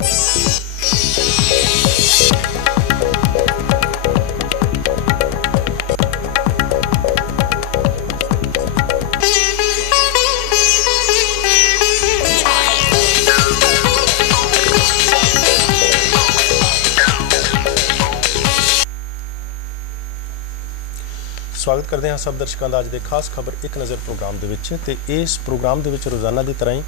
स्वागत करते हैं सब दर्शकों का अज के खास खबर एक नज़र प्रोग्राम के इस प्रोग्राम के रोज़ाना की तरह ही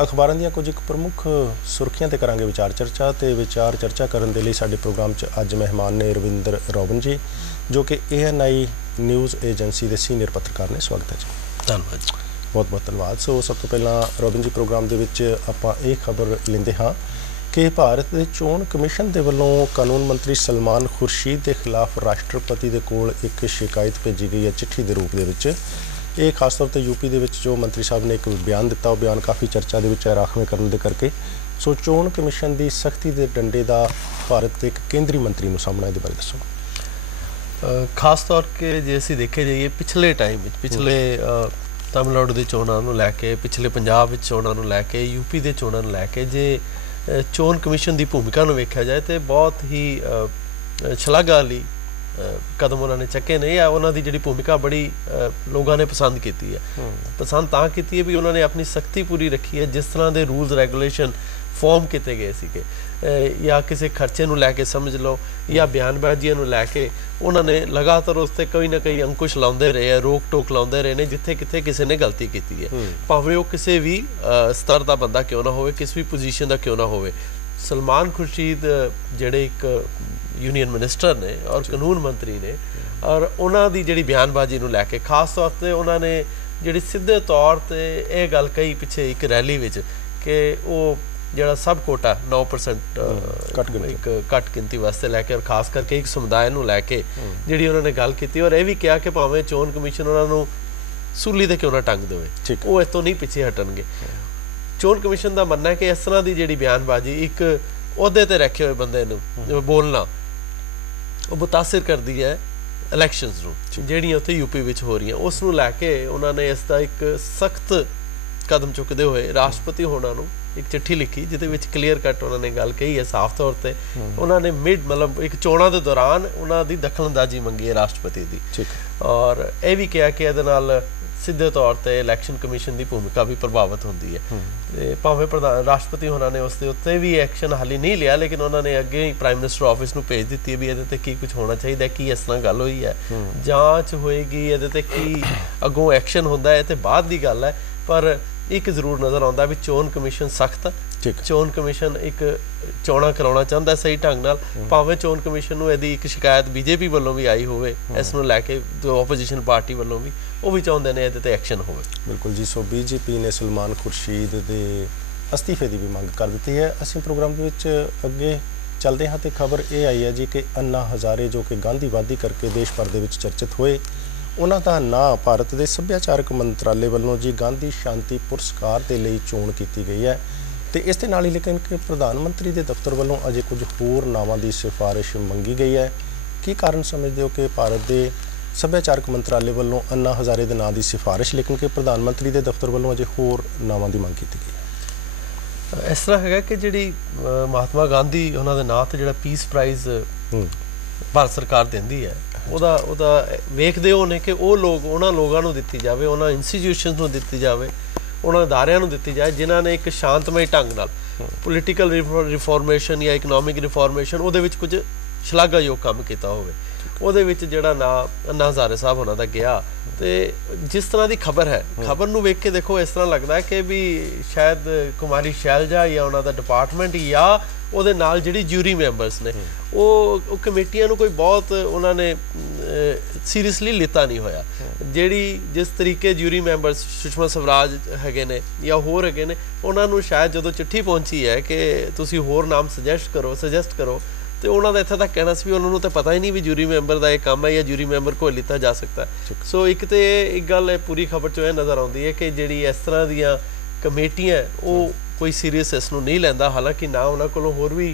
अखबारों दी कुछ एक प्रमुख सुर्खियां ते करांगे विचार चर्चा तो विचार चर्चा करने के लिए साडे प्रोग्राम अज मेहमान ने रविंदर रोबन जी जो कि ANI न्यूज़ एजेंसी के सीनियर पत्रकार ने। स्वागत है जी। धन्यवाद जी। बहुत बहुत धन्यवाद। सो सब तो पहला रोबन जी प्रोग्राम के आपां ये खबर लेंदे हाँ कि भारत के चोण कमिशन के वलों कानून मंत्री सलमान खुर्शीद के खिलाफ राष्ट्रपति के कोल एक शिकायत भेजी गई है चिट्ठी के रूप के। खास तौर पर यूपी के जो मंत्री साहब ने एक बयान दिता, वह बयान काफ़ी चर्चा के राखवें करने के करके सो चोण कमिशन की सख्ती के डंडे का भारत के एक केंद्रीय मंत्री को सामना इस बारे दसो। खास तौर पर जे असीं देखे जाइए पिछले टाइम पिछले तमिलनाडु की चोणों को लैके पिछले पंजाब चोणों को लैके यूपी के चोणों को लैके जे चोण कमिशन की भूमिका में वेख्या जाए तो बहुत ही शलाघा वाली कदम उन्होंने चके ने या उन्होंने जी भूमिका बड़ी लोगों ने पसंद की है। पसंद तां की है भी उन्होंने अपनी सख्ती पूरी रखी है। जिस तरह के रूल्स रेगूलेशन फॉर्म किए गए थे या किसी खर्चे को लैके समझ लो या बयानबाजियों को लैके उन्होंने लगातार उस पर कोई ना कोई अंकुश लाते रहे हैं, रोक टोक लाते रहे हैं जिथे कितने किसी ने गलती की है, भावें वो किसी भी स्तर का बंदा क्यों ना हो, किसी भी पोजीशन का क्यों ना हो। सलमान खुर्शीद जेडे एक यूनियन मिनिस्टर ने और कानून मंत्री ने और उन्होंने जी बयानबाजी को लैके खास तौर पर उन्होंने जी सीधे तौर पर यह गल कही पिछे एक रैली में कि वो जड़ा सब कोटा 9% एक घट गिनती वास्ते लैके और खास करके एक समुदाय को लैके जी उन्होंने गल की और यह भी कहा कि भावें चोण कमिशन उन्होंने सूली ते क्यों ना टंग देवे वो इतों नहीं पिछे हटणगे। चोण कमिशन का मनना है कि इस तरह की जी बयानबाजी एक अहदे ते रखे हुए बंदे नूं बोलना वो मुतासिर करती है इलैक्शनस नूं जिहड़ियां उत्थे यूपी विच हो रही उसनूं लैके उन्होंने इसका एक सख्त कदम चुकते हुए राष्ट्रपति होना नूं एक चिट्ठी लिखी जिहदे विच क्लीयर कट उन्होंने गल कही है साफ तौर पर उन्होंने मिड मतलब एक चोणों के दौरान उन्होंने दखलअंदाजी मंगी है राष्ट्रपति की और यह भी कहा कि ये नाल सीधे तौर पर इलैक्शन कमिशन की भूमिका भी प्रभावित होती है। भावें प्रधान राष्ट्रपति होना ने उसके उत्ते भी एक्शन हाली नहीं लिया लेकिन उन्होंने अगे ही प्राइम मिनिस्टर ऑफिस में भेज दी है भी ये की कुछ होना चाहिए कि इस तरह गल हुई है, जांच होएगी ये की अगों एक्शन होंदा है तो बाद की गल है। पर एक जरूर नज़र आता भी चोण कमिशन सख्त चोण कमिशन एक चोणा कराना चाहता सही ढंग नाल भावें चोण कमिशन नूं इहदी एक शिकायत BJP वालों भी आई होवे इस नूं लैके जो ओपोजिशन पार्टी वालों भी वो भी चाहते हैं इहदे ते एक्शन होवे। बिल्कुल जी। सो BJP ने सलमान खुर्शीद के अस्तीफे की भी मंग कर दी है। असीं प्रोग्राम के विच अगे चलते हाँ तो खबर ये आई है जी कि अन्ना हज़ारे जो कि गांधीवादी करके देश भर के चर्चित होए उन्हां दा नां भारत के सभ्याचारक मंत्रालय वालों जी गांधी शांति पुरस्कार के लिए चोण की गई है तो इस दे नाल ही लेकिन कि प्रधानमंत्री के दफ्तर वालों अजे कुछ होर नावां की सिफारिश मंगी गई है। की कारण समझते हो कि भारत के सभ्याचारक मंत्रालय वालों अन्ना हज़ारे के नाम की सिफारिश लेकिन कि प्रधानमंत्री के दफ्तर वालों अजे होर नावां की मंग की गई है? इस तरह है कि जी महात्मा गांधी उन्होंने नाम से जो पीस प्राइज़ भारत सरकार देंदी है ਉਹਦਾ ਵੇਖਦੇ ਹੋ ਨੇ ਕਿ ਉਹ ਲੋਕ ਉਹਨਾਂ ਲੋਕਾਂ ਨੂੰ ਦਿੱਤੀ ਜਾਵੇ, ਉਹਨਾਂ ਇੰਸਟੀਟਿਊਸ਼ਨਸ ਨੂੰ ਦਿੱਤੀ ਜਾਵੇ, ਉਹਨਾਂ ਅਦਾਰਿਆਂ ਨੂੰ ਦਿੱਤੀ ਜਾਏ ਜਿਨ੍ਹਾਂ ਨੇ ਇੱਕ ਸ਼ਾਂਤਮਈ ਢੰਗ ਨਾਲ ਪੋਲੀਟੀਕਲ ਰਿਫਾਰਮੇਸ਼ਨ ਜਾਂ ਇਕਨੋਮਿਕ ਰਿਫਾਰਮੇਸ਼ਨ ਉਹਦੇ ਵਿੱਚ ਕੁਝ ਸ਼ਲਾਘਾਯੋਗ ਕੰਮ ਕੀਤਾ ਹੋਵੇ। ਉਹਦੇ ਵਿੱਚ ਜਿਹੜਾ ਨਾਂ ਅੰਨਾ ਹਜ਼ਾਰੇ ਸਾਹਿਬ ਉਹਨਾਂ ਦਾ ਗਿਆ ਤੇ ਜਿਸ ਤਰ੍ਹਾਂ ਦੀ ਖਬਰ ਹੈ ਖਬਰ ਨੂੰ ਵੇਖ ਕੇ ਦੇਖੋ ਇਸ ਤਰ੍ਹਾਂ ਲੱਗਦਾ ਕਿ ਵੀ ਸ਼ਾਇਦ ਕੁਮਾਰੀ ਸ਼ੈਲਜਾ ਜਾਂ ਉਹਨਾਂ ਦਾ ਡਿਪਾਰਟਮੈਂਟ ਜਾਂ ਉਹਦੇ ਨਾਲ ਜਿਹੜੀ ਜੂਰੀ ਮੈਂਬਰਸ ਨੇ ਉਹ ਕਮੇਟੀਆਂ ਨੂੰ ਕੋਈ ਬਹੁਤ ਉਹਨਾਂ ਨੇ ਸੀਰੀਅਸਲੀ ਲਿੱਤਾ ਨਹੀਂ ਹੋਇਆ। ਜਿਹੜੀ ਜਿਸ ਤਰੀਕੇ ਜੂਰੀ ਮੈਂਬਰਸ ਸੁਸ਼ਮਾ ਸਵਰਾਜ ਹੈਗੇ ਨੇ ਜਾਂ ਹੋਰ ਹੈਗੇ ਨੇ ਉਹਨਾਂ ਨੂੰ ਸ਼ਾਇਦ ਜਦੋਂ ਚਿੱਠੀ ਪਹੁੰਚੀ ਹੈ ਕਿ ਤੁਸੀਂ ਹੋਰ ਨਾਮ ਸੁਜੈਸਟ ਕਰੋ तो उन्होंने इत्थे तक कहना सी उन्होंने तो पता ही नहीं भी जूरी मैंबर का यह काम है या जूरी मैंबर को लिता जा सकता है। सो एक तो एक गल पूरी खबर चो यह नज़र आती है कि जी इस तरह दियाँ कमेटियां वो कोई सीरीयस इसनों नहीं लैंदा। हालांकि ना उन्होंने कोलों होर भी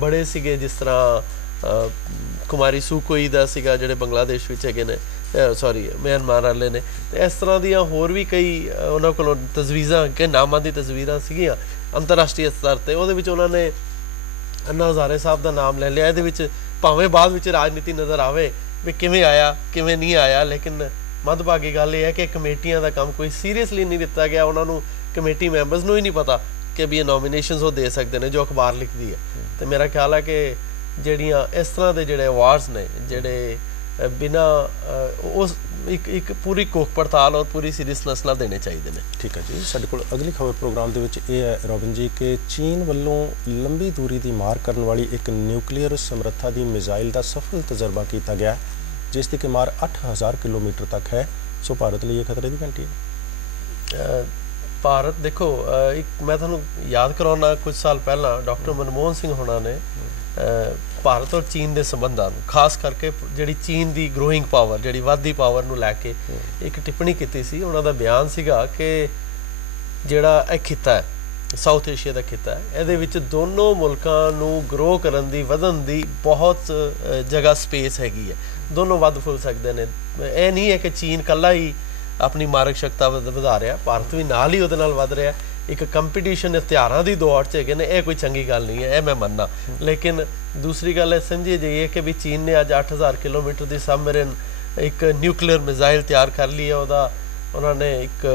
बड़े सीगे जिस तरह कुमारी सूकोई दा सीगा जिहड़े बंगलादेश विच हैगे ने ਸੌਰੀ ਮਿਆਂਮਾਰ ਵਾਲੇ ਨੇ। ਤੇ ਇਸ ਤਰ੍ਹਾਂ ਦੀਆਂ ਹੋਰ ਵੀ ਕਈ ਉਹਨਾਂ ਕੋਲੋਂ ਤਜਵੀਜ਼ਾਂ ਕਿ ਨਾਮਾਂ ਦੀ ਤਸਵੀਰਾਂ ਸੀਗੀਆਂ ਅੰਤਰਰਾਸ਼ਟਰੀ ਸਤਰ ਤੇ, ਉਹਦੇ ਵਿੱਚ ਉਹਨਾਂ ਨੇ ਅੰਨਾ ਹਜ਼ਾਰੇ ਸਾਹਿਬ ਦਾ ਨਾਮ ਲੈ ਲਿਆ। ਇਹਦੇ ਵਿੱਚ ਭਾਵੇਂ ਬਾਅਦ ਵਿੱਚ ਰਾਜਨੀਤੀ ਨਜ਼ਰ ਆਵੇ ਵੀ ਕਿਵੇਂ ਆਇਆ ਕਿਵੇਂ ਨਹੀਂ ਆਇਆ, ਲੇਕਿਨ ਮੰਦਭਾਗੀ ਗੱਲ ਇਹ ਹੈ ਕਿ ਕਮੇਟੀਆਂ ਦਾ ਕੰਮ ਕੋਈ ਸੀਰੀਅਸਲੀ ਨਹੀਂ ਦਿੱਤਾ ਗਿਆ। ਉਹਨਾਂ ਨੂੰ ਕਮੇਟੀ ਮੈਂਬਰਸ ਨੂੰ ਹੀ ਨਹੀਂ ਪਤਾ ਕਿ ਵੀ ਇਹ ਨੋਮੀਨੇਸ਼ਨਸ ਉਹ ਦੇ ਸਕਦੇ ਨੇ ਜੋ ਅਖਬਾਰ ਲਿਖਦੀ ਹੈ। ਤੇ ਮੇਰਾ ਖਿਆਲ ਹੈ ਕਿ ਜਿਹੜੀਆਂ ਇਸ ਤਰ੍ਹਾਂ ਦੇ ਜਿਹੜੇ ਅਵਾਰਡਸ ਨੇ ਜਿਹੜੇ ਬਿਨਾਂ ਉਸ ਇੱਕ ਪੂਰੀ ਕੋਖ ਪੜਤਾਲ ਔਰ ਪੂਰੀ ਸੀਰੀਅਸਨੈਸ ਨਾਲ ਦੇਣੇ ਚਾਹੀਦੇ ਨੇ। ਠੀਕ ਹੈ ਜੀ, ਸਾਡੇ ਕੋਲ ਅਗਲੀ ਖਬਰ ਪ੍ਰੋਗਰਾਮ ਦੇ ਵਿੱਚ ਇਹ ਹੈ ਰੋਬਿਨ ਜੀ ਕਿ ਚੀਨ ਵੱਲੋਂ ਲੰਬੀ ਦੂਰੀ ਦੀ ਮਾਰ ਕਰਨ ਵਾਲੀ ਇੱਕ ਨਿਊਕਲੀਅਰ ਸਮਰੱਥਾ ਦੀ ਮਿਜ਼ਾਈਲ ਦਾ ਸਫਲ ਤਜਰਬਾ ਕੀਤਾ ਗਿਆ, ਜਿਸ ਦੀ ਕਿ ਮਾਰ 8000 ਕਿਲੋਮੀਟਰ ਤੱਕ ਹੈ। ਸੋ ਭਾਰਤ ਲਈ ਇਹ ਖਤਰੇ ਦੀ ਘੰਟੀ ਹੈ। ਭਾਰਤ ਦੇਖੋ, ਇੱਕ ਮੈਂ ਤੁਹਾਨੂੰ ਯਾਦ ਕਰਾਉਣਾ, ਕੁਝ ਸਾਲ ਪਹਿਲਾਂ ਡਾਕਟਰ ਮਨਮੋਹਨ ਸਿੰਘ ਹੋਣਾ ਨੇ ਭਾਰਤ ਔਰ ਚੀਨ ਦੇ ਸੰਬੰਧਾਂ ਨੂੰ, ਖਾਸ ਕਰਕੇ ਜਿਹੜੀ ਚੀਨ ਦੀ ਗਰੋਇੰਗ ਪਾਵਰ, ਜਿਹੜੀ ਵੱਧਦੀ ਪਾਵਰ ਨੂੰ ਲੈ ਕੇ ਇੱਕ ਟਿੱਪਣੀ ਕੀਤੀ ਸੀ। ਉਹਨਾਂ ਦਾ ਬਿਆਨ ਸੀਗਾ ਕਿ ਜਿਹੜਾ ਇਹ ਖਿੱਤਾ ਹੈ, ਸਾਊਥ ਏਸ਼ੀਆ ਦਾ ਖਿੱਤਾ ਹੈ, ਇਹਦੇ ਵਿੱਚ ਦੋਨੋਂ ਮੁਲਕਾਂ ਨੂੰ ਗਰੋ ਕਰਨ ਦੀ, ਵਧਣ ਦੀ ਬਹੁਤ ਜਗ੍ਹਾ ਸਪੇਸ ਹੈਗੀ ਹੈ। ਦੋਨੋਂ ਵੱਧ ਫੁੱਲ ਸਕਦੇ ਨੇ। ਇਹ ਨਹੀਂ ਹੈ ਕਿ ਚੀਨ ਇਕੱਲਾ ਹੀ ਆਪਣੀ ਮਾਰਕ ਸ਼ਕਤਾ ਵਧਾ ਰਿਹਾ, ਭਾਰਤ ਵੀ ਨਾਲ ਹੀ ਉਹਦੇ ਨਾਲ ਵੱਧ ਰਿਹਾ। ਇੱਕ ਕੰਪੀਟੀਸ਼ਨ ਹਥਿਆਰਾਂ ਦੀ ਦੌੜ 'ਚ ਹੈਗੇ ਨੇ, ਇਹ ਕੋਈ ਚੰਗੀ ਗੱਲ ਨਹੀਂ ਹੈ, ਇਹ ਮੈਂ ਮੰਨਣਾ। ਲੇਕਿਨ ਦੂਸਰੀ ਗੱਲ ਇਹ ਸਮਝੀ ਜਾਈਏ ਕਿ ਵੀ ਚੀਨ ਨੇ ਅੱਜ 8000 ਕਿਲੋਮੀਟਰ ਦੀ ਸਬਮਰੀਨ ਇੱਕ ਨਿਊਕਲੀਅਰ ਮਿਜ਼ਾਈਲ ਤਿਆਰ ਕਰ ਲਈ ਹੈ। ਉਹਦਾ ਉਹਨਾਂ ਨੇ ਇੱਕ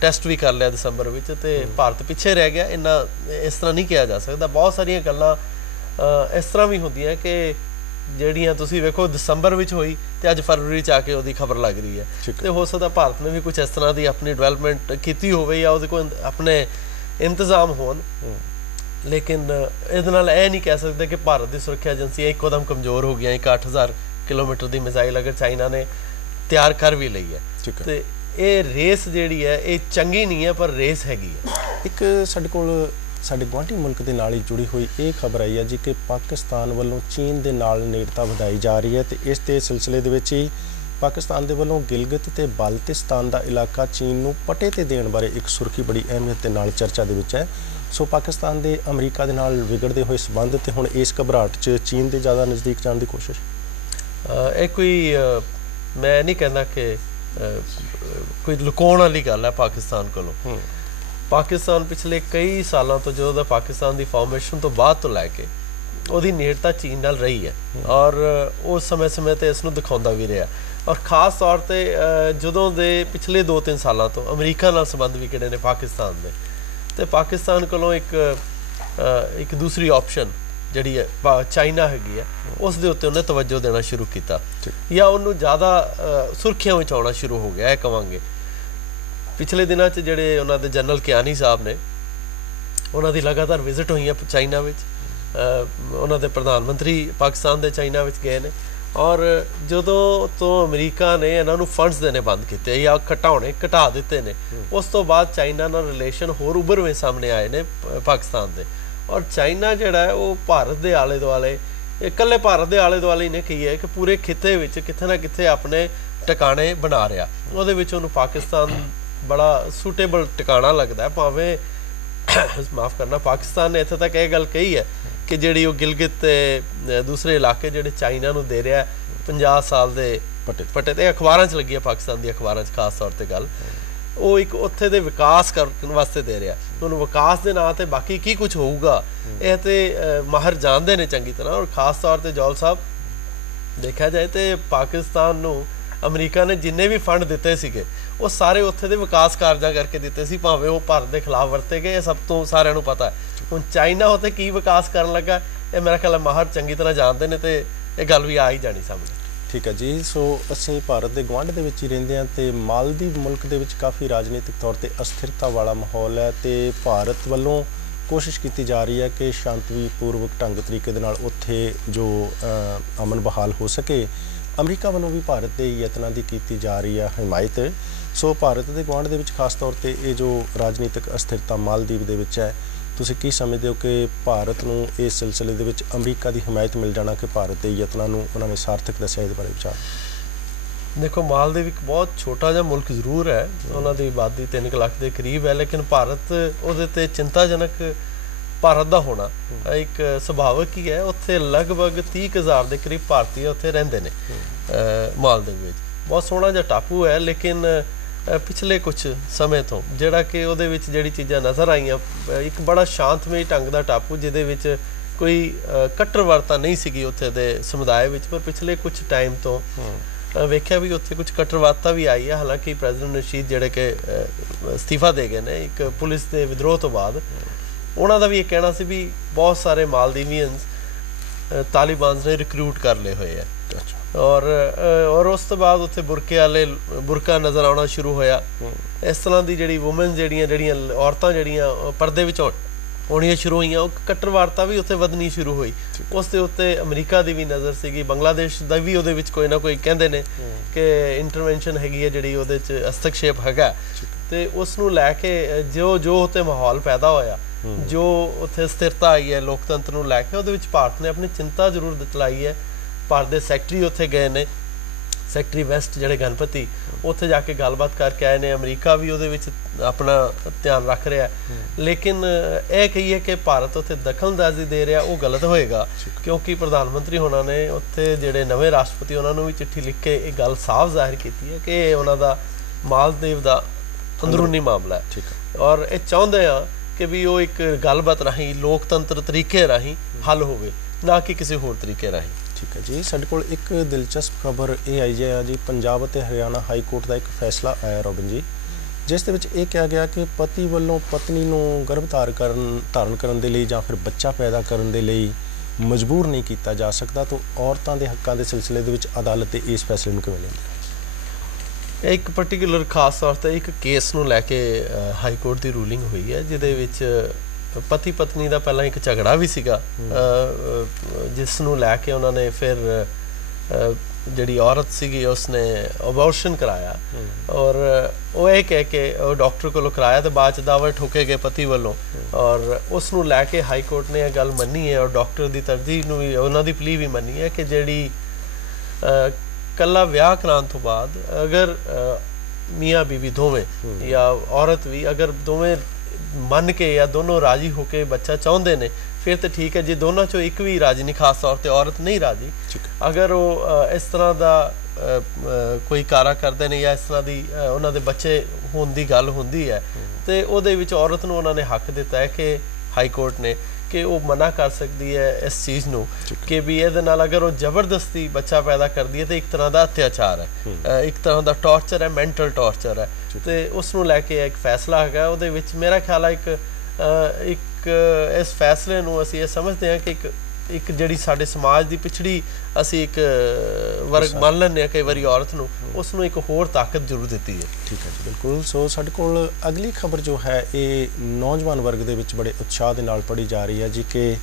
ਟੈਸਟ ਵੀ ਕਰ ਲਿਆ ਦਸੰਬਰ ਵਿੱਚ, ਤੇ ਭਾਰਤ ਪਿੱਛੇ ਰਹਿ ਗਿਆ। ਇਸ ਤਰ੍ਹਾਂ ਨਹੀਂ ਕਿਹਾ ਜਾ ਸਕਦਾ। ਬਹੁਤ ਸਾਰੀਆਂ ਗੱਲਾਂ ਇਸ ਤਰ੍ਹਾਂ ਵੀ ਹੁੰਦੀਆਂ ਕਿ ਜਿਹੜੀਆਂ ਤੁਸੀਂ ਵੇਖੋ ਦਸੰਬਰ ਵਿੱਚ ਹੋਈ ਤੇ ਅੱਜ ਫਰਵਰੀ 'ਚ ਆ ਕੇ ਉਹਦੀ ਖਬਰ ਲੱਗ ਰਹੀ ਹੈ। ਤੇ ਹੋ ਸਕਦਾ ਭਾਰਤ ਨੇ ਵੀ ਕੁਝ ਇਸ ਤਰ੍ਹਾਂ ਦੀ ਆਪਣੀ ਡਿਵੈਲਪਮੈਂਟ ਕੀਤੀ ਹੋਵੇ ਜਾਂ ਉਹਦੇ ਕੋਲ ਆਪਣੇ ਇੰਤਜ਼ਾਮ ਹੋਣ। ਲੇਕਿਨ ਇਹਦੇ ਨਾਲ ਇਹ ਨਹੀਂ ਕਹਿ ਸਕਦੇ ਕਿ ਭਾਰਤ ਦੀ ਸੁਰੱਖਿਆ ਏਜੰਸੀਆਂ ਇੱਕੋਦਮ ਕਮਜ਼ੋਰ ਹੋ ਗਈਆਂ। ਇੱਕ 8000 ਕਿਲੋਮੀਟਰ ਦੀ ਮਿਜ਼ਾਈਲ ਅਗਰ ਚਾਈਨਾ ਨੇ ਤਿਆਰ ਕਰ ਵੀ ਲਈ ਹੈ ਤੇ ਇਹ ਰੇਸ ਜਿਹੜੀ ਹੈ ਇਹ ਚੰਗੀ ਨਹੀਂ ਹੈ, ਪਰ ਰੇਸ ਹੈਗੀ ਹੈ। ਇੱਕ ਸਾਡੇ ਕੋਲ ਸਾਡੇ ਗੁਆਂਢੀ ਮੁਲਕ ਦੇ ਨਾਲ ਹੀ ਜੁੜੀ ਹੋਈ ਇਹ ਖਬਰ ਆਈ ਹੈ ਜੀ ਕਿ ਪਾਕਿਸਤਾਨ ਵੱਲੋਂ ਚੀਨ ਦੇ ਨਾਲ ਨੇੜਤਾ ਵਧਾਈ ਜਾ ਰਹੀ ਹੈ, ਤੇ ਇਸ ਦੇ ਸਿਲਸਿਲੇ ਦੇ ਵਿੱਚ ਹੀ ਪਾਕਿਸਤਾਨ ਦੇ ਵੱਲੋਂ ਗਿਲਗਿਤ ਤੇ ਬਾਲਟਿਸਤਾਨ ਦਾ ਇਲਾਕਾ ਚੀਨ ਨੂੰ ਪਟੇ ਤੇ ਦੇਣ ਬਾਰੇ ਇੱਕ ਸੁਰਖੀ ਬੜੀ ਅਹਿਮੀਅਤ ਦੇ ਨਾਲ ਚਰਚਾ ਦੇ ਵਿੱਚ ਹੈ। ਸੋ ਪਾਕਿਸਤਾਨ ਦੇ ਅਮਰੀਕਾ ਦੇ ਨਾਲ ਵਿਗੜਦੇ ਹੋਏ ਸਬੰਧ ਤੇ ਹੁਣ ਇਸ ਘਬਰਾਹਟ 'ਚ ਚੀਨ ਦੇ ਜ਼ਿਆਦਾ ਨਜ਼ਦੀਕ ਜਾਣ ਦੀ ਕੋਸ਼ਿਸ਼। ਇਹ ਕੋਈ ਮੈਂ ਨਹੀਂ ਕਹਿੰਦਾ ਕਿ ਕੋਈ ਲੁਕਾਉਣ ਵਾਲੀ ਗੱਲ ਹੈ ਪਾਕਿਸਤਾਨ ਕੋਲੋਂ। ਪਾਕਿਸਤਾਨ ਪਿਛਲੇ ਕਈ ਸਾਲਾਂ ਤੋਂ, ਜਦੋਂ ਦਾ ਪਾਕਿਸਤਾਨ ਦੀ ਫਾਰਮੇਸ਼ਨ ਤੋਂ ਬਾਅਦ ਤੋਂ ਲੈ ਕੇ ਉਹਦੀ ਨੇੜਤਾ ਚੀਨ ਨਾਲ ਰਹੀ ਹੈ, ਔਰ ਉਹ ਸਮੇਂ-ਸਮੇਂ ਤੇ ਇਸ ਨੂੰ ਦਿਖਾਉਂਦਾ ਵੀ ਰਿਹਾ। ਔਰ ਖਾਸ ਤੌਰ ਤੇ ਜਦੋਂ ਦੇ ਪਿਛਲੇ 2-3 ਸਾਲਾਂ ਤੋਂ ਅਮਰੀਕਾ ਨਾਲ ਸੰਬੰਧ ਵੀ ਕਿਹੜੇ ਨੇ ਪਾਕਿਸਤਾਨ ਦੇ, ਤੇ ਪਾਕਿਸਤਾਨ ਕੋਲੋਂ ਇੱਕ ਦੂਸਰੀ ਆਪਸ਼ਨ ਜਿਹੜੀ ਹੈ ਚਾਈਨਾ ਹੈਗੀ ਹੈ, ਉਸ ਦੇ ਉੱਤੇ ਉਹਨੇ ਤਵੱਜੋ ਦੇਣਾ ਸ਼ੁਰੂ ਕੀਤਾ ਜਾਂ ਉਹਨੂੰ ਜ਼ਿਆਦਾ ਸੁਰਖੀਆਂ ਵਿੱਚ ਆਉਣਾ ਸ਼ੁਰੂ ਹੋ ਗਿਆ, ਇਹ ਕਹਾਂਗੇ। ਪਿਛਲੇ ਦਿਨਾਂ 'ਚ ਜਿਹੜੇ ਉਹਨਾਂ ਦੇ ਜਨਰਲ ਕਿਆਨੀ ਸਾਹਿਬ ਨੇ, ਉਹਨਾਂ ਦੀ ਲਗਾਤਾਰ ਵਿਜ਼ਿਟ ਹੋਈ ਹੈ ਚਾਈਨਾ ਵਿੱਚ। ਉਹਨਾਂ ਦੇ ਪ੍ਰਧਾਨ ਮੰਤਰੀ ਪਾਕਿਸਤਾਨ ਦੇ ਚਾਈਨਾ ਵਿੱਚ ਗਏ ਨੇ, ਔਰ ਜਦੋਂ ਤੋਂ ਅਮਰੀਕਾ ਨੇ ਇਹਨਾਂ ਨੂੰ ਫੰਡਸ ਦੇਣੇ ਬੰਦ ਕੀਤੇ ਜਾਂ ਘਟਾ ਦਿੱਤੇ ਨੇ, ਉਸ ਤੋਂ ਬਾਅਦ ਚਾਈਨਾ ਨਾਲ ਰਿਲੇਸ਼ਨ ਹੋਰ ਉਭਰਵੇਂ ਸਾਹਮਣੇ ਆਏ ਨੇ ਪਾਕਿਸਤਾਨ ਦੇ। ਔਰ ਚਾਈਨਾ ਜਿਹੜਾ ਹੈ ਉਹ ਭਾਰਤ ਦੇ ਆਲੇ ਦੁਆਲੇ, ਇਕੱਲੇ ਭਾਰਤ ਦੇ ਆਲੇ ਦੁਆਲੇ ਹੀ ਨੇ ਕੀ ਹੈ ਕਿ ਪੂਰੇ ਖਿੱਤੇ ਵਿੱਚ ਕਿਤੇ ਨਾ ਕਿਤੇ ਆਪਣੇ ਟਿਕਾਣੇ ਬਣਾ ਰਿਹਾ। ਉਹਦੇ ਵਿੱਚ ਉਹਨੂੰ ਪਾਕਿਸਤਾਨ ਬੜਾ ਸੂਟੇਬਲ ਟਿਕਾਣਾ ਲੱਗਦਾ। ਭਾਵੇਂ ਮਾਫ ਕਰਨਾ, ਪਾਕਿਸਤਾਨ ਨੇ ਇੱਥੇ ਤੱਕ ਇਹ ਗੱਲ ਕਹੀ ਹੈ ਕਿ ਜਿਹੜੀ ਉਹ ਗਿਲਗਿਤ ਤੇ ਦੂਸਰੇ ਇਲਾਕੇ ਜਿਹੜੇ ਚਾਈਨਾ ਨੂੰ ਦੇ ਰਿਹਾ 50 ਸਾਲ ਦੇ ਪੱਟੇ ਤੇ ਅਖਬਾਰਾਂ 'ਚ ਲੱਗੀ ਹੈ, ਪਾਕਿਸਤਾਨ ਦੀ ਅਖਬਾਰਾਂ 'ਚ ਖਾਸ ਤੌਰ ਤੇ ਗੱਲ, ਉਹ ਇੱਕ ਉੱਥੇ ਦੇ ਵਿਕਾਸ ਕਰਨ ਵਾਸਤੇ ਦੇ ਰਿਹਾ। ਉਹਨੂੰ ਵਿਕਾਸ ਦੇ ਨਾਂ ਤੇ ਬਾਕੀ ਕੀ ਕੁਝ ਹੋਊਗਾ ਇਹ ਤੇ ਮਾਹਰ ਜਾਣਦੇ ਨੇ ਚੰਗੀ ਤਰ੍ਹਾਂ। ਔਰ ਖਾਸ ਤੌਰ ਤੇ ਜੌਲ ਸਾਹਿਬ, ਦੇਖਿਆ ਜਾਏ ਤੇ ਪਾਕਿਸਤਾਨ ਨੂੰ ਅਮਰੀਕਾ ਨੇ ਜਿੰਨੇ ਵੀ ਫੰਡ ਦਿੱਤੇ ਸੀਗੇ ਉਹ ਸਾਰੇ ਉੱਥੇ ਦੇ ਵਿਕਾਸ ਕਾਰਜਾਂ ਕਰਕੇ ਦਿੱਤੇ ਸੀ, ਭਾਵੇਂ ਉਹ ਭਾਰਤ ਦੇ ਖਿਲਾਫ ਵਰਤੇ ਗਏ, ਇਹ ਸਭ ਤੋਂ ਸਾਰਿਆਂ ਨੂੰ ਪਤਾ ਹੈ। ਹੁਣ ਚਾਈਨਾ ਉੱਥੇ ਕੀ ਵਿਕਾਸ ਕਰਨ ਲੱਗਾ ਇਹ ਮੇਰਾ ਖਿਆਲ ਮਾਹਰ ਚੰਗੀ ਤਰ੍ਹਾਂ ਜਾਣਦੇ ਨੇ, ਤੇ ਇਹ ਗੱਲ ਵੀ ਆ ਹੀ ਜਾਣੀ ਸਾਹਮਣੇ। ਠੀਕ ਹੈ ਜੀ। ਸੋ ਅਸੀਂ ਭਾਰਤ ਦੇ ਗੁਆਂਢ ਦੇ ਵਿੱਚ ਹੀ ਰਹਿੰਦੇ ਹਾਂ, ਤੇ ਮਾਲਦੀਵ ਮੁਲਕ ਦੇ ਵਿੱਚ ਕਾਫੀ ਰਾਜਨੀਤਿਕ ਤੌਰ ਤੇ ਅਸਥਿਰਤਾ ਵਾਲਾ ਮਾਹੌਲ ਹੈ, ਤੇ ਭਾਰਤ ਵੱਲੋਂ ਕੋਸ਼ਿਸ਼ ਕੀਤੀ ਜਾ ਰਹੀ ਹੈ ਕਿ ਸ਼ਾਂਤੀਪੂਰਵਕ ਢੰਗ ਤਰੀਕੇ ਦੇ ਨਾਲ ਉੱਥੇ ਜੋ ਅਮਨ ਬਹਾਲ ਹੋ ਸਕੇ। ਅਮਰੀਕਾ ਵੱਲੋਂ ਵੀ ਭਾਰਤ ਦੇ ਯਤਨਾਂ ਦੀ ਕੀਤੀ ਜਾ ਰਹੀ ਹੈ ਹਮਾਇਤ। ਸੋ ਭਾਰਤ ਦੇ ਗੁਆਂਢ ਦੇ ਵਿੱਚ ਖਾਸ ਤੌਰ ਤੇ ਇਹ ਜੋ ਰਾਜਨੀਤਿਕ ਅਸਥਿਰਤਾ ਮਾਲਦੀਵ ਦੇ ਵਿੱਚ ਹੈ, ਤੁਸੀਂ ਕੀ ਸਮਝਦੇ ਹੋ ਕਿ ਭਾਰਤ ਨੂੰ ਇਸ ਸਿਲਸਿਲੇ ਦੇ ਵਿੱਚ ਅਮਰੀਕਾ ਦੀ ਹਮਾਇਤ ਮਿਲ ਜਾਣਾ ਕਿ ਭਾਰਤ ਦੇ ਯਤਨਾਂ ਨੂੰ ਉਹਨਾਂ ਨੇ ਸਾਰਥਕ ਦੱਸਿਆ? ਇਹਦੇ ਬਾਰੇ ਵਿਚਾਰ ਦੇਖੋ, ਮਾਲਦੀਵ ਇੱਕ ਬਹੁਤ ਛੋਟਾ ਜਿਹਾ ਮੁਲਕ ਜ਼ਰੂਰ ਹੈ, ਉਹਨਾਂ ਦੀ ਆਬਾਦੀ 3 ਲੱਖ ਦੇ ਕਰੀਬ ਹੈ, ਲੇਕਿਨ ਭਾਰਤ ਉਹਦੇ ਤੇ ਚਿੰਤਾਜਨਕ ਭਾਰਤ ਦਾ ਹੋਣਾ ਇੱਕ ਸੁਭਾਵਿਕ ਹੀ ਹੈ। ਉੱਥੇ ਲਗਭਗ 30,000 ਦੇ ਕਰੀਬ ਭਾਰਤੀ ਉੱਥੇ ਰਹਿੰਦੇ ਨੇ ਮਾਲਦੀਵ ਵਿੱਚ, ਬਹੁਤ ਸੋਹਣਾ ਜਿਹਾ ਟਾਪੂ ਹੈ, ਲੇਕਿਨ ਪਿਛਲੇ ਕੁਝ ਸਮੇਂ ਤੋਂ ਜਿਹੜਾ ਕਿ ਉਹਦੇ ਵਿੱਚ ਜਿਹੜੀ ਚੀਜ਼ਾਂ ਨਜ਼ਰ ਆਈਆਂ, ਇੱਕ ਬੜਾ ਸ਼ਾਂਤਮਈ ਢੰਗ ਦਾ ਟਾਪੂ ਜਿਹਦੇ ਵਿੱਚ ਕੋਈ ਕੱਟੜਵਾਰਤਾ ਨਹੀਂ ਸੀਗੀ ਉੱਥੇ ਦੇ ਸਮੁਦਾਇ ਵਿੱਚ, ਪਰ ਪਿਛਲੇ ਕੁਝ ਟਾਈਮ ਤੋਂ ਵੇਖਿਆ ਵੀ ਉੱਥੇ ਕੁਝ ਕੱਟੜਵਾਰਤਾ ਵੀ ਆਈ ਹੈ। ਹਾਲਾਂਕਿ ਪ੍ਰੈਜ਼ੀਡੈਂਟ ਰਸ਼ੀਦ ਜਿਹੜੇ ਕਿ ਅਸਤੀਫਾ ਦੇ ਗਏ ਨੇ ਇੱਕ ਪੁਲਿਸ ਦੇ ਵਿਦਰੋਹ ਤੋਂ ਬਾਅਦ, ਉਹਨਾਂ ਦਾ ਵੀ ਇਹ ਕਹਿਣਾ ਸੀ ਵੀ ਬਹੁਤ ਸਾਰੇ ਮਾਲਦੀਵੀਅਨਸ ਤਾਲਿਬਾਨ ਨੇ ਰਿਕਰੂਟ ਕਰ ਲਏ ਹੋਏ ਹੈ। ਔਰ ਉਸ ਤੋਂ ਬਾਅਦ ਉੱਥੇ ਬੁਰਕਾ ਨਜ਼ਰ ਆਉਣਾ ਸ਼ੁਰੂ ਹੋਇਆ। ਇਸ ਤਰ੍ਹਾਂ ਦੀ ਜਿਹੜੀ ਵੂਮਨ ਜਿਹੜੀਆਂ ਔਰਤਾਂ ਜਿਹੜੀਆਂ ਪਰਦੇ ਵਿੱਚ ਆਉਣੀਆਂ ਸ਼ੁਰੂ ਹੋਈਆਂ, ਉਹ ਕੱਟੜਵਾਰਤਾ ਵੀ ਉੱਥੇ ਵਧਣੀ ਸ਼ੁਰੂ ਹੋਈ। ਉਸ ਦੇ ਉੱਤੇ ਅਮਰੀਕਾ ਦੀ ਵੀ ਨਜ਼ਰ ਸੀਗੀ, ਬੰਗਲਾਦੇਸ਼ ਦਾ ਵੀ ਉਹਦੇ ਵਿੱਚ ਕੋਈ ਨਾ ਕੋਈ ਕਹਿੰਦੇ ਨੇ ਕਿ ਇੰਟਰਵੈਂਸ਼ਨ ਹੈਗੀ ਹੈ ਜਿਹੜੀ ਉਹਦੇ 'ਚ ਹਸਤਕਸ਼ੇਪ ਹੈਗਾ, ਤੇ ਉਸ ਨੂੰ ਲੈ ਕੇ ਜੋ ਉੱਥੇ ਮਾਹੌਲ ਪੈਦਾ ਹੋਇਆ, ਜੋ ਉੱਥੇ ਸਥਿਰਤਾ ਆਈ ਹੈ ਲੋਕਤੰਤਰ ਨੂੰ ਲੈ ਕੇ, ਉਹਦੇ ਵਿੱਚ ਭਾਰਤ ਨੇ ਆਪਣੀ ਚਿੰਤਾ ਜ਼ਰੂਰ ਦਿਖਲਾਈ ਹੈ। ਭਾਰਤ ਦੇ ਸੈਕਟਰੀ ਉੱਥੇ ਗਏ ਨੇ, ਸੈਕਟਰੀ ਵੈਸਟ ਜਿਹੜੇ ਗਣਪਤੀ, ਉੱਥੇ ਜਾ ਕੇ ਗੱਲਬਾਤ ਕਰਕੇ ਆਏ ਨੇ। ਅਮਰੀਕਾ ਵੀ ਉਹਦੇ ਵਿੱਚ ਆਪਣਾ ਧਿਆਨ ਰੱਖ ਰਿਹਾ, ਲੇਕਿਨ ਇਹ ਕਹੀਏ ਕਿ ਭਾਰਤ ਉੱਥੇ ਦਖਲਅੰਦਾਜ਼ੀ ਦੇ ਰਿਹਾ, ਉਹ ਗਲਤ ਹੋਏਗਾ, ਕਿਉਂਕਿ ਪ੍ਰਧਾਨ ਮੰਤਰੀ ਹੋਣਾ ਨੇ ਉੱਥੇ ਜਿਹੜੇ ਨਵੇਂ ਰਾਸ਼ਟਰਪਤੀ ਉਹਨਾਂ ਨੂੰ ਵੀ ਚਿੱਠੀ ਲਿਖ ਕੇ ਇਹ ਗੱਲ ਸਾਫ਼ ਜ਼ਾਹਿਰ ਕੀਤੀ ਹੈ ਕਿ ਇਹ ਉਹਨਾਂ ਦਾ ਮਾਲਦੀਵ ਦਾ ਅੰਦਰੂਨੀ ਮਾਮਲਾ ਹੈ, ਔਰ ਇਹ ਚਾਹੁੰਦੇ ਆ ਕਿ ਵੀ ਉਹ ਇੱਕ ਗੱਲਬਾਤ ਰਾਹੀਂ ਲੋਕਤੰਤਰ ਤਰੀਕੇ ਰਾਹੀਂ ਹੱਲ ਹੋਵੇ, ਨਾ ਕਿ ਕਿਸੇ ਹੋਰ ਤਰੀਕੇ ਰਾਹੀਂ। ਠੀਕ ਹੈ ਜੀ, ਸਾਡੇ ਕੋਲ ਇੱਕ ਦਿਲਚਸਪ ਖਬਰ ਇਹ ਆਈ ਹੈ ਜੀ, ਪੰਜਾਬ ਅਤੇ ਹਰਿਆਣਾ ਹਾਈ ਕੋਰਟ ਦਾ ਇੱਕ ਫੈਸਲਾ ਆਇਆ ਰੋਬਿਨ ਜੀ, ਜਿਸ ਦੇ ਵਿੱਚ ਇਹ ਕਿਹਾ ਗਿਆ ਕਿ ਪਤੀ ਵੱਲੋਂ ਪਤਨੀ ਨੂੰ ਗਰਭ ਧਾਰਨ ਕਰਨ ਦੇ ਲਈ ਜਾਂ ਫਿਰ ਬੱਚਾ ਪੈਦਾ ਕਰਨ ਦੇ ਲਈ ਮਜਬੂਰ ਨਹੀਂ ਕੀਤਾ ਜਾ ਸਕਦਾ। ਤਾਂ ਔਰਤਾਂ ਦੇ ਹੱਕਾਂ ਦੇ ਸਿਲਸਿਲੇ ਦੇ ਵਿੱਚ ਅਦਾਲਤ ਦੇ ਇਸ ਫੈਸਲੇ ਨੂੰ ਕਿਵੇਂ ਲੈਂਦੀ ਹੈ? ਇੱਕ ਪਰਟੀਕੂਲਰ ਖਾਸ ਤੌਰ 'ਤੇ ਇੱਕ ਕੇਸ ਨੂੰ ਲੈ ਕੇ ਹਾਈ ਕੋਰਟ ਦੀ ਰੂਲਿੰਗ ਹੋਈ ਹੈ, ਜਿਹਦੇ ਵਿੱਚ ਪਤੀ ਪਤਨੀ ਦਾ ਪਹਿਲਾਂ ਇੱਕ ਝਗੜਾ ਵੀ ਸੀਗਾ, ਜਿਸ ਨੂੰ ਲੈ ਕੇ ਉਹਨਾਂ ਨੇ ਫਿਰ ਜਿਹੜੀ ਔਰਤ ਸੀਗੀ ਉਸਨੇ ਅਬੋਰਸ਼ਨ ਕਰਾਇਆ, ਔਰ ਉਹ ਇਹ ਕਹਿ ਕੇ ਉਹ ਡਾਕਟਰ ਕੋਲੋਂ ਕਰਾਇਆ ਤੇ ਬਾਅਦ 'ਚ ਦਾਅਵੇ ਠੋਕੇ ਗਏ ਪਤੀ ਵੱਲੋਂ, ਔਰ ਉਸ ਨੂੰ ਲੈ ਕੇ ਹਾਈ ਕੋਰਟ ਨੇ ਇਹ ਗੱਲ ਮੰਨੀ ਹੈ, ਔਰ ਡਾਕਟਰ ਦੀ ਤਰਜੀਹ ਨੂੰ ਵੀ, ਉਹਨਾਂ ਦੀ ਪਲੀ ਵੀ ਮੰਨੀ ਹੈ ਕਿ ਜਿਹੜੀ ਕੱਲਾ ਵਿਆਹ ਕਰਾਉਣ ਤੋਂ ਬਾਅਦ ਅਗਰ ਮੀਆਂ ਬੀਵੀ ਦੋਵੇਂ ਜਾਂ ਔਰਤ ਵੀ ਅਗਰ ਦੋਵੇਂ ਮੰਨ ਕੇ ਜਾਂ ਦੋਨੋਂ ਰਾਜੀ ਹੋ ਕੇ ਬੱਚਾ ਚਾਹੁੰਦੇ ਨੇ, ਫਿਰ ਤਾਂ ਠੀਕ ਹੈ। ਜੇ ਦੋਨਾਂ 'ਚੋਂ ਇੱਕ ਵੀ ਰਾਜੀ ਨਹੀਂ, ਖਾਸ ਤੌਰ 'ਤੇ ਔਰਤ ਨਹੀਂ ਰਾਜੀ, ਅਗਰ ਉਹ ਇਸ ਤਰ੍ਹਾਂ ਦਾ ਕੋਈ ਕਾਰਾ ਕਰਦੇ ਨੇ ਜਾਂ ਇਸ ਤਰ੍ਹਾਂ ਦੀ ਉਹਨਾਂ ਦੇ ਬੱਚੇ ਹੋਣ ਦੀ ਗੱਲ ਹੁੰਦੀ ਹੈ, ਤੇ ਉਹਦੇ ਵਿੱਚ ਔਰਤ ਨੂੰ ਉਹਨਾਂ ਨੇ ਹੱਕ ਦਿੱਤਾ ਹੈ ਕਿ ਹਾਈ ਕੋਰਟ ਨੇ ਕਿ ਉਹ ਮਨਾ ਕਰ ਸਕਦੀ ਹੈ ਇਸ ਚੀਜ਼ ਨੂੰ ਕਿ ਵੀ ਇਹਦੇ ਨਾਲ ਅਗਰ ਉਹ ਜ਼ਬਰਦਸਤੀ ਬੱਚਾ ਪੈਦਾ ਕਰਦੀ ਹੈ ਤਾਂ ਇੱਕ ਤਰ੍ਹਾਂ ਦਾ ਅਤਿਆਚਾਰ ਹੈ, ਇੱਕ ਤਰ੍ਹਾਂ ਦਾ ਟੌਰਚਰ ਹੈ, ਮੈਂਟਲ ਟੌਰਚਰ ਹੈ, ਤੇ ਉਸ ਨੂੰ ਲੈ ਕੇ ਇੱਕ ਫੈਸਲਾ ਹੈਗਾ। ਉਹਦੇ ਵਿੱਚ ਮੇਰਾ ਖਿਆਲ ਹੈ ਇੱਕ ਇਸ ਫੈਸਲੇ ਨੂੰ ਅਸੀਂ ਇਹ ਸਮਝਦੇ ਹਾਂ ਕਿ ਇੱਕ ਜਿਹੜੀ ਸਾਡੇ ਸਮਾਜ ਦੀ ਪਿਛੜੀ ਅਸੀਂ ਇੱਕ ਵਰਗ ਮੰਨ ਲੈਂਦੇ ਹਾਂ ਕਈ ਵਾਰੀ ਔਰਤ ਨੂੰ, ਉਸ ਨੂੰ ਇੱਕ ਹੋਰ ਤਾਕਤ ਜ਼ਰੂਰ ਦਿੱਤੀ ਹੈ। ਠੀਕ ਹੈ ਜੀ, ਬਿਲਕੁਲ। ਸੋ ਸਾਡੇ ਕੋਲ ਅਗਲੀ ਖਬਰ ਜੋ ਹੈ ਇਹ ਨੌਜਵਾਨ ਵਰਗ ਦੇ ਵਿੱਚ ਬੜੇ ਉਤਸ਼ਾਹ ਦੇ ਨਾਲ ਪੜ੍ਹੀ ਜਾ ਰਹੀ ਹੈ ਜੀ ਕਿ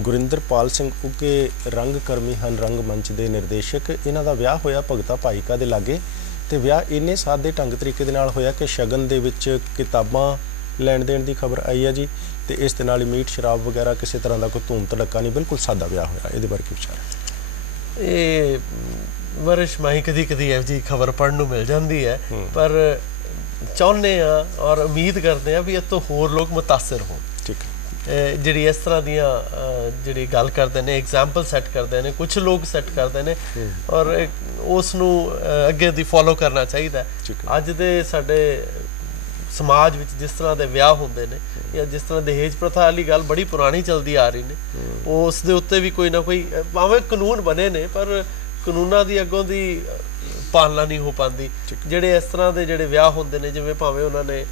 ਗੁਰਿੰਦਰਪਾਲ ਸਿੰਘ ਉੱਘੇ ਰੰਗਕਰਮੀ ਹਨ, ਰੰਗਮੰਚ ਦੇ ਨਿਰਦੇਸ਼ਕ, ਇਹਨਾਂ ਦਾ ਵਿਆਹ ਹੋਇਆ ਭਗਤਾ ਭਾਈਕਾ ਦੇ ਲਾਗੇ, ਤੇ ਵਿਆਹ ਇੰਨੇ ਸਾਦੇ ਢੰਗ ਤਰੀਕੇ ਦੇ ਨਾਲ ਹੋਇਆ ਕਿ ਸ਼ਗਨ ਦੇ ਵਿੱਚ ਕਿਤਾਬਾਂ ਲੈਣ ਦੇਣ ਦੀ ਖਬਰ ਆਈ ਹੈ ਜੀ, ਤੇ ਇਸ ਦੇ ਨਾਲ ਹੀ ਮੀਟ ਸ਼ਰਾਬ ਵਗੈਰਾ ਕਿਸੇ ਤਰ੍ਹਾਂ ਦਾ ਕੋਈ ਧੂਮ ਧੜੱਕਾ ਨਹੀਂ, ਬਿਲਕੁਲ ਸਾਦਾ ਵਿਆਹ ਹੋਇਆ। ਇਹਦੇ ਬਾਰੇ ਕੀ ਵਿਚਾਰ ਹੈ? ਇਹ ਵਰਿਸ਼ਮਾਈ ਕਦੀ ਇਹੋ ਜਿਹੀ ਖਬਰ ਪੜ੍ਹਨ ਨੂੰ ਮਿਲ ਜਾਂਦੀ ਹੈ, ਪਰ ਚਾਹੁੰਦੇ ਹਾਂ ਔਰ ਉਮੀਦ ਕਰਦੇ ਹਾਂ ਵੀ ਇਹ ਤੋਂ ਹੋਰ ਲੋਕ ਮੁਤਾਸਰ ਹੋਣ। ਠੀਕ ਜਿਹੜੀ ਇਸ ਤਰ੍ਹਾਂ ਦੀਆਂ ਜਿਹੜੀ ਗੱਲ ਕਰਦੇ ਨੇ, ਐਗਜ਼ਾਮਪਲ ਸੈੱਟ ਕਰਦੇ ਨੇ, ਕੁਝ ਲੋਕ ਸੈੱਟ ਕਰਦੇ ਨੇ, ਔਰ ਉਸ ਨੂੰ ਅੱਗੇ ਦੀ ਫੋਲੋ ਕਰਨਾ ਚਾਹੀਦਾ। ਅੱਜ ਦੇ ਸਾਡੇ ਸਮਾਜ ਵਿੱਚ ਜਿਸ ਤਰ੍ਹਾਂ ਦੇ ਵਿਆਹ ਹੁੰਦੇ ਨੇ ਜਾਂ ਜਿਸ ਤਰ੍ਹਾਂ ਦਹੇਜ ਪ੍ਰਥਾ ਵਾਲੀ ਗੱਲ ਬੜੀ ਪੁਰਾਣੀ ਚੱਲਦੀ ਆ ਰਹੀ ਨੇ, ਉਸ ਦੇ ਉੱਤੇ ਵੀ ਕੋਈ ਨਾ ਕੋਈ ਭਾਵੇਂ ਕਾਨੂੰਨ ਬਣੇ ਨੇ, ਪਰ ਕਾਨੂੰਨਾਂ ਦੀ ਅੱਗੋਂ ਦੀ ਪਾਲਣਾ ਨਹੀਂ ਹੋ ਪਾਉਂਦੀ। ਜਿਹੜੇ ਇਸ ਤਰ੍ਹਾਂ ਦੇ ਜਿਹੜੇ ਵਿਆਹ ਹੁੰਦੇ ਨੇ, ਜਿਵੇਂ ਭਾਵੇਂ ਉਹਨਾਂ ਨੇ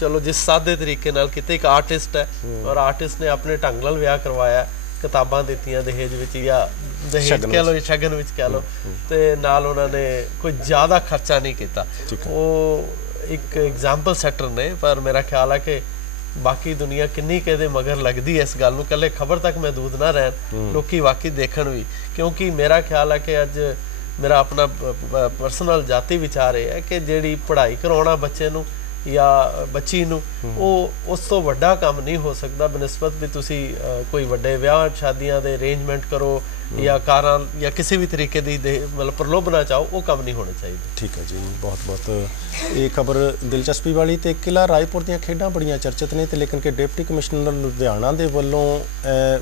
ਚਲੋ ਜਿਸ ਸਾਦੇ ਤਰੀਕੇ ਨਾਲ ਕਿਤੇ, ਇੱਕ ਆਰਟਿਸਟ ਹੈ ਔਰ ਆਰਟਿਸਟ ਨੇ ਆਪਣੇ ਢੰਗ ਨਾਲ ਵਿਆਹ ਕਰਵਾਇਆ, ਕਿਤਾਬਾਂ ਦਿੱਤੀਆਂ ਦਹੇਜ ਵਿੱਚ ਜਾਂ ਦਹੇਜ ਕਹਿ ਲਓ, ਸ਼ਗਨ ਵਿੱਚ ਕਹਿ ਲਓ, ਤੇ ਨਾਲ ਉਹਨਾਂ ਨੇ ਕੋਈ ਜ਼ਿਆਦਾ ਖਰਚਾ ਨਹੀਂ ਕੀਤਾ। ਉਹ ਇੱਕ ਐਗਜ਼ਾਮਪਲ ਸੈਟਰ ਨੇ, ਪਰ ਮੇਰਾ ਖਿਆਲ ਹੈ ਕਿ ਬਾਕੀ ਦੁਨੀਆ ਕਿੰਨੀ ਕਿਹਦੇ ਮਗਰ ਲੱਗਦੀ ਹੈ ਇਸ ਗੱਲ ਨੂੰ, ਇਕੱਲੇ ਖਬਰ ਤੱਕ ਮਹਿਦੂਦ ਨਾ ਰਹਿਣ, ਲੋਕੀ ਵਾਕਈ ਦੇਖਣ ਵੀ, ਕਿਉਂਕਿ ਮੇਰਾ ਖਿਆਲ ਹੈ ਕਿ ਅੱਜ ਮੇਰਾ ਆਪਣਾ ਪਰਸਨਲ ਜਾਤੀ ਵਿਚਾਰ ਇਹ ਹੈ ਕਿ ਜਿਹੜੀ ਪੜ੍ਹਾਈ ਕਰਾਉਣਾ ਬੱਚੇ ਨੂੰ, ਜਾਂ ਬੱਚੀ ਨੂੰ, ਉਹ ਉਸ ਤੋਂ ਵੱਡਾ ਕੰਮ ਨਹੀਂ ਹੋ ਸਕਦਾ ਬਨਿਸਬਤ ਵੀ ਤੁਸੀਂ ਕੋਈ ਵੱਡੇ ਵਿਆਹ ਸ਼ਾਦੀਆਂ ਦੇ ਅਰੇਂਜਮੈਂਟ ਕਰੋ ਜਾਂ ਕਾਰਾਂ ਜਾਂ ਕਿਸੇ ਵੀ ਤਰੀਕੇ ਦੀ ਮਤਲਬ ਪ੍ਰਲੋਭਨਾ ਚਾਹੋ, ਉਹ ਕੰਮ ਨਹੀਂ ਹੋਣਾ ਚਾਹੀਦਾ। ਠੀਕ ਹੈ ਜੀ, ਬਹੁਤ ਬਹੁਤ ਇਹ ਖਬਰ ਦਿਲਚਸਪੀ ਵਾਲੀ। ਤੇ ਕਿਲ੍ਹਾ ਰਾਏਪੁਰ ਦੀਆਂ ਖੇਡਾਂ ਬੜੀਆਂ ਚਰਚਿਤ ਨੇ, ਤੇ ਲੇਕਿਨ ਕਿ ਡਿਪਟੀ ਕਮਿਸ਼ਨਰ ਲੁਧਿਆਣਾ ਦੇ ਵੱਲੋਂ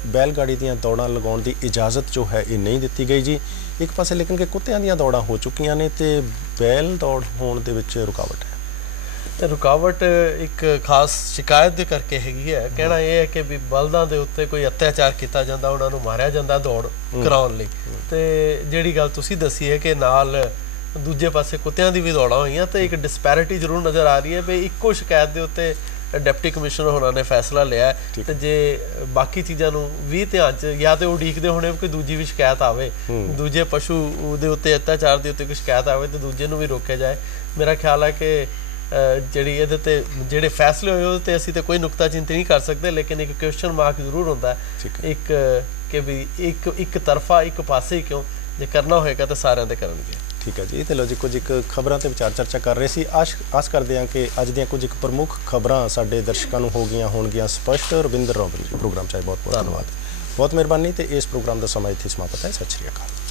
ਬੈਲ ਗਾੜੀ ਦੀਆਂ ਦੌੜਾਂ ਲਗਾਉਣ ਦੀ ਇਜਾਜ਼ਤ ਜੋ ਹੈ ਇਹ ਨਹੀਂ ਦਿੱਤੀ ਗਈ ਜੀ। ਇੱਕ ਪਾਸੇ ਲੇਕਿਨ ਕਿ ਕੁੱਤਿਆਂ ਦੀਆਂ ਦੌੜਾਂ ਹੋ ਚੁੱਕੀਆਂ ਨੇ ਤੇ ਬੈਲ ਦੌੜ ਹੋਣ ਦੇ ਵਿੱਚ ਰੁਕਾਵਟ ਹੈ। ਤੇ ਰੁਕਾਵਟ ਇੱਕ ਖਾਸ ਸ਼ਿਕਾਇਤ ਦੇ ਕਰਕੇ ਹੈਗੀ ਹੈ। ਕਹਿਣਾ ਇਹ ਹੈ ਕਿ ਵੀ ਬਲਦਾਂ ਦੇ ਉੱਤੇ ਕੋਈ ਅਤਿਆਚਾਰ ਕੀਤਾ ਜਾਂਦਾ, ਉਹਨਾਂ ਨੂੰ ਮਾਰਿਆ ਜਾਂਦਾ ਦੌੜ ਕਰਾਉਣ ਲਈ। ਤੇ ਜਿਹੜੀ ਗੱਲ ਤੁਸੀਂ ਦੱਸੀ ਹੈ ਕਿ ਨਾਲ ਦੂਜੇ ਪਾਸੇ ਕੁੱਤਿਆਂ ਦੀ ਵੀ ਦੌੜਾਂ ਹੋਈਆਂ, ਤੇ ਇੱਕ ਡਿਸਪੈਰਿਟੀ ਜ਼ਰੂਰ ਨਜ਼ਰ ਆ ਰਹੀ ਹੈ ਵੀ ਇੱਕੋ ਸ਼ਿਕਾਇਤ ਦੇ ਉੱਤੇ ਡਿਪਟੀ ਕਮਿਸ਼ਨਰ ਹੋਰਾਂ ਨੇ ਫੈਸਲਾ ਲਿਆ। ਤੇ ਜੇ ਬਾਕੀ ਚੀਜ਼ਾਂ ਨੂੰ ਵੀ ਧਿਆਨ 'ਚ ਜਾਂ ਤੇ ਉਡੀਕਦੇ ਹੋਣੇ ਕਿ ਦੂਜੀ ਵੀ ਸ਼ਿਕਾਇਤ ਆਵੇ, ਦੂਜੇ ਪਸ਼ੂ ਦੇ ਉੱਤੇ ਅਤਿਆਚਾਰ ਦੇ ਉੱਤੇ ਕੋਈ ਸ਼ਿਕਾਇਤ ਆਵੇ ਤੇ ਦੂਜੇ ਨੂੰ ਵੀ ਰੋਕਿਆ ਜਾਏ। ਮੇਰਾ ਖਿਆਲ ਹੈ ਕਿ ਜਿਹੜੀ ਇਹਦੇ ਤੇ ਜਿਹੜੇ ਫੈਸਲੇ ਹੋਏ ਉਹਦੇ ਤੇ ਅਸੀਂ ਤਾਂ ਕੋਈ ਨੁਕਤਾਚੀਨੀ ਨਹੀਂ ਕਰ ਸਕਦੇ, ਲੇਕਿਨ ਇੱਕ ਕੁਐਸਚਨ ਮਾਰਕ ਜ਼ਰੂਰ ਹੁੰਦਾ ਇੱਕ ਕਿ ਵੀ ਇੱਕ ਤਰਫਾ ਇੱਕ ਪਾਸੇ ਹੀ ਕਿਉਂ, ਜੇ ਕਰਨਾ ਹੋਏਗਾ ਤਾਂ ਸਾਰਿਆਂ ਦੇ ਕਰਨਗੇ। ਠੀਕ ਹੈ ਜੀ। ਤੇ ਲੋ ਜੀ, ਕੁਝ ਇੱਕ ਖਬਰਾਂ ਤੇ ਵਿਚਾਰ ਚਰਚਾ ਕਰ ਰਹੇ ਸੀ। ਆਸ ਕਰਦੇ ਹਾਂ ਕਿ ਅੱਜ ਦੀਆਂ ਕੁਝ ਇੱਕ ਪ੍ਰਮੁੱਖ ਖਬਰਾਂ ਸਾਡੇ ਦਰਸ਼ਕਾਂ ਨੂੰ ਹੋਣਗੀਆਂ ਸਪਸ਼ਟ। ਰਵਿੰਦਰ ਰੋਬਨ ਜੀ ਪ੍ਰੋਗਰਾਮ ਚਾਹੇ ਬਹੁਤ ਬਹੁਤ ਧੰਨਵਾਦ, ਬਹੁਤ ਮਿਹਰਬਾਨੀ। ਤੇ ਇਸ ਪ੍ਰੋਗਰਾਮ ਦਾ ਸਮਾਂ ਇੱਥੇ ਸਮਾਪਤ ਹੈ। ਸਤਿ ਸ਼੍ਰੀ ਅਕਾਲ।